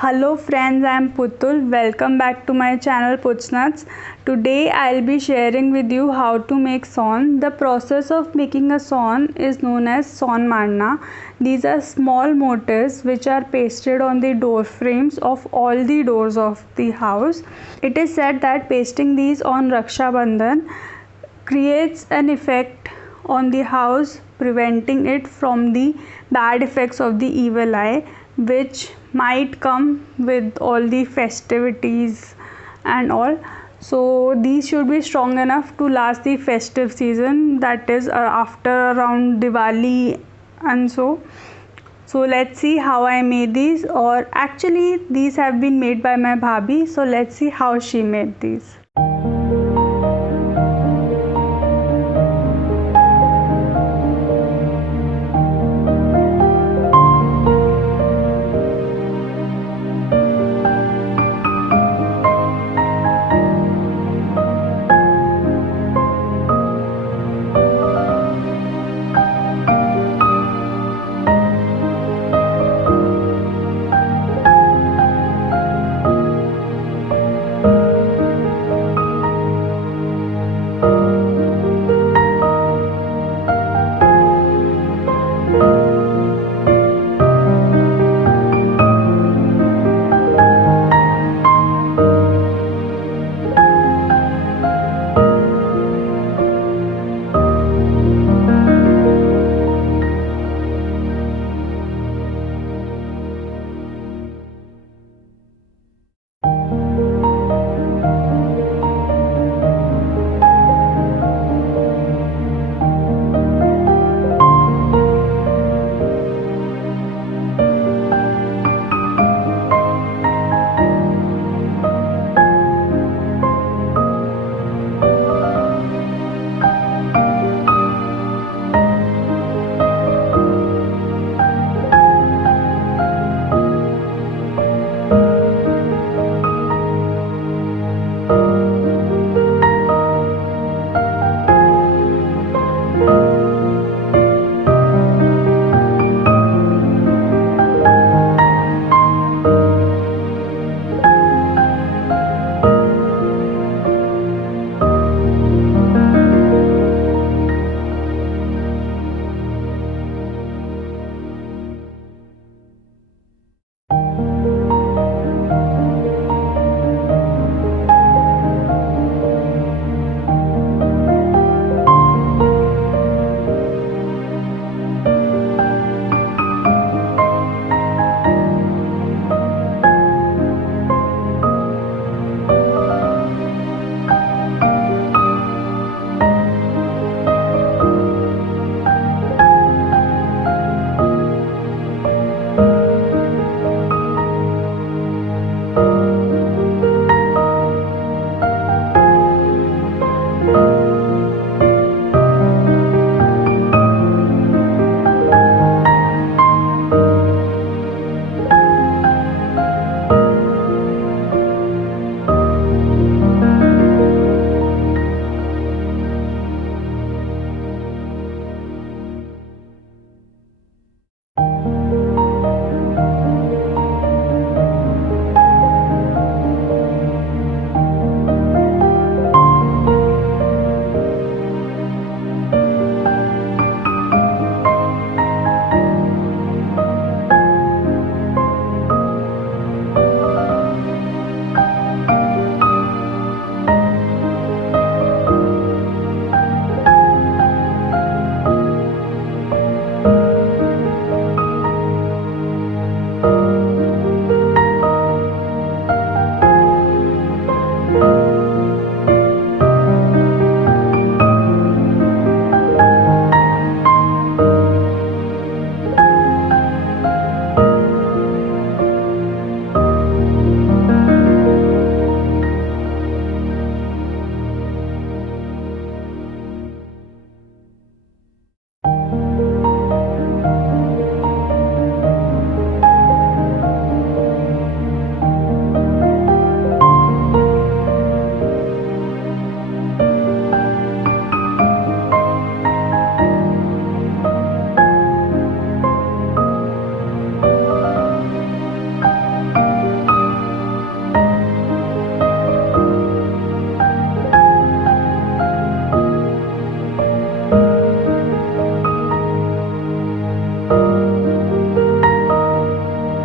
Hello friends, I am Putul. Welcome back to my channel Putsnuts. Today I'll be sharing with you how to make saun. The process of making a saun is known as saun marna. These are small mortars which are pasted on the door frames of all the doors of the house. It is said that pasting these on Raksha Bandhan creates an effect on the house, preventing it from the bad effects of the evil eye which might come with all the festivities and all. So these should be strong enough to last the festive season, that is after around Diwali and so let's see how I made these, or actually these have been made by my bhabhi, so let's see how she made these.